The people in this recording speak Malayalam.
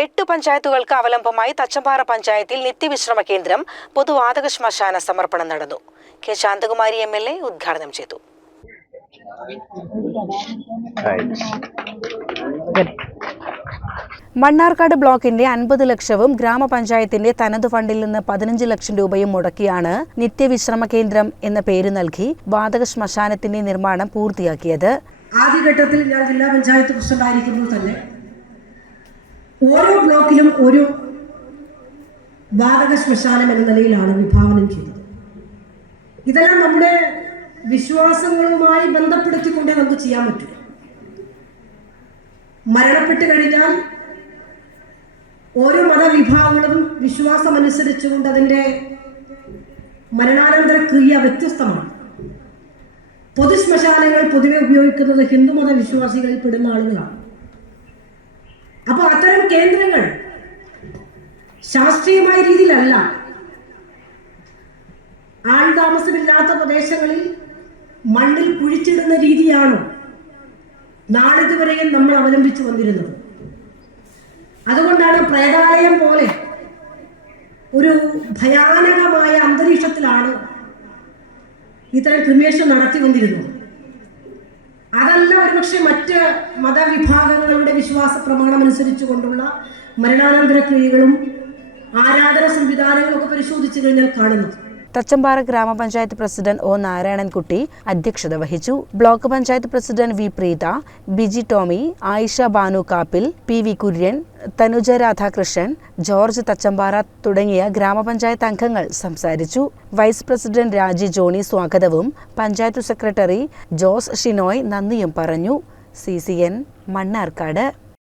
8 പഞ്ചായത്തുകൾക്ക് അവലംബമായി തച്ചമ്പാറ പഞ്ചായത്തിൽ നിത്യവിശ്രമ കേന്ദ്രം പൊതുവാതക ശ്മശാന സമർപ്പണം നടന്നു. കെ ശാന്തകുമാരി MLA ഉദ്ഘാടനം ചെയ്തു. മണ്ണാർക്കാട് ബ്ലോക്കിന്റെ 50 ലക്ഷവും ഗ്രാമപഞ്ചായത്തിന്റെ തനതു ഫണ്ടിൽ നിന്ന് 15 ലക്ഷം രൂപയും മുടക്കിയാണ് നിത്യവിശ്രമ കേന്ദ്രം എന്ന പേര് നൽകി വാതക ശ്മശാനത്തിന്റെ നിർമ്മാണം പൂർത്തിയാക്കിയത്. ആദ്യഘട്ടത്തിൽ ഞാൻ ജില്ലാ പഞ്ചായത്ത് പ്രസിഡന്റായിരിക്കുമ്പോൾ തന്നെ ഓരോ ബ്ലോക്കിലും ഒരു വാതക ശ്മശാനം എന്ന നിലയിലാണ് വിഭാവനം ചെയ്തത്. ഇതെല്ലാം നമ്മുടെ വിശ്വാസങ്ങളുമായി ബന്ധപ്പെടുത്തിക്കൊണ്ടേ നമുക്ക് ചെയ്യാൻ പറ്റും. മരണപ്പെട്ട് കഴിഞ്ഞാൽ ഓരോ മതവിഭാഗങ്ങളും വിശ്വാസമനുസരിച്ചുകൊണ്ട് അതിൻ്റെ മരണാനന്തര ക്രിയ വ്യത്യസ്തമാണ്. പൊതുശ്മശാനങ്ങൾ പൊതുവെ ഉപയോഗിക്കുന്നത് ഹിന്ദുമത വിശ്വാസികളിൽ പെടുന്ന ആളുകളാണ്. അപ്പോൾ അത്തരം കേന്ദ്രങ്ങൾ ശാസ്ത്രീയമായ രീതിയിലല്ല, ആൾതാമസമില്ലാത്ത പ്രദേശങ്ങളിൽ മണ്ണിൽ കുഴിച്ചിടുന്ന രീതിയാണ് നാളിതുവരെയും നമ്മൾ അവലംബിച്ചു വന്നിരുന്നത്. അതുകൊണ്ടാണ് പ്രേതാലയം പോലെ ഒരു ഭയാനകമായ അന്തരീക്ഷത്തിലാണ് ഇത്തരം ക്രിമേഷൻ നടത്തി വന്നിരുന്നത്. അതല്ല ഒരുപക്ഷെ മറ്റ് മതവിഭാഗങ്ങളുടെ വിശ്വാസ പ്രമാണം അനുസരിച്ചു കൊണ്ടുള്ള മരണാനന്തര ക്രിയകളും ആരാധന സംവിധാനങ്ങളും ഒക്കെ പരിശോധിച്ചു കഴിഞ്ഞാൽ കാണുന്നത്. തച്ചമ്പാറ ഗ്രാമപഞ്ചായത്ത് പ്രസിഡന്റ് ഒ നാരായണൻകുട്ടി അധ്യക്ഷത വഹിച്ചു. Block panchayat president V Preetha, Biji Tomy, Ayisha Banu Kappil, PV Kurian, Thanuja Radhakrishnan, George Thachampara തുടങ്ങിയ ഗ്രാമപഞ്ചായത്ത് അംഗങ്ങൾ സംസാരിച്ചു. വൈസ് പ്രസിഡന്റ് രാജി ജോണി സ്വാഗതവും പഞ്ചായത്ത് സെക്രട്ടറി ജോസ് ഷിനോയ് നന്ദിയും പറഞ്ഞു. CCN മണ്ണാർക്കാട്.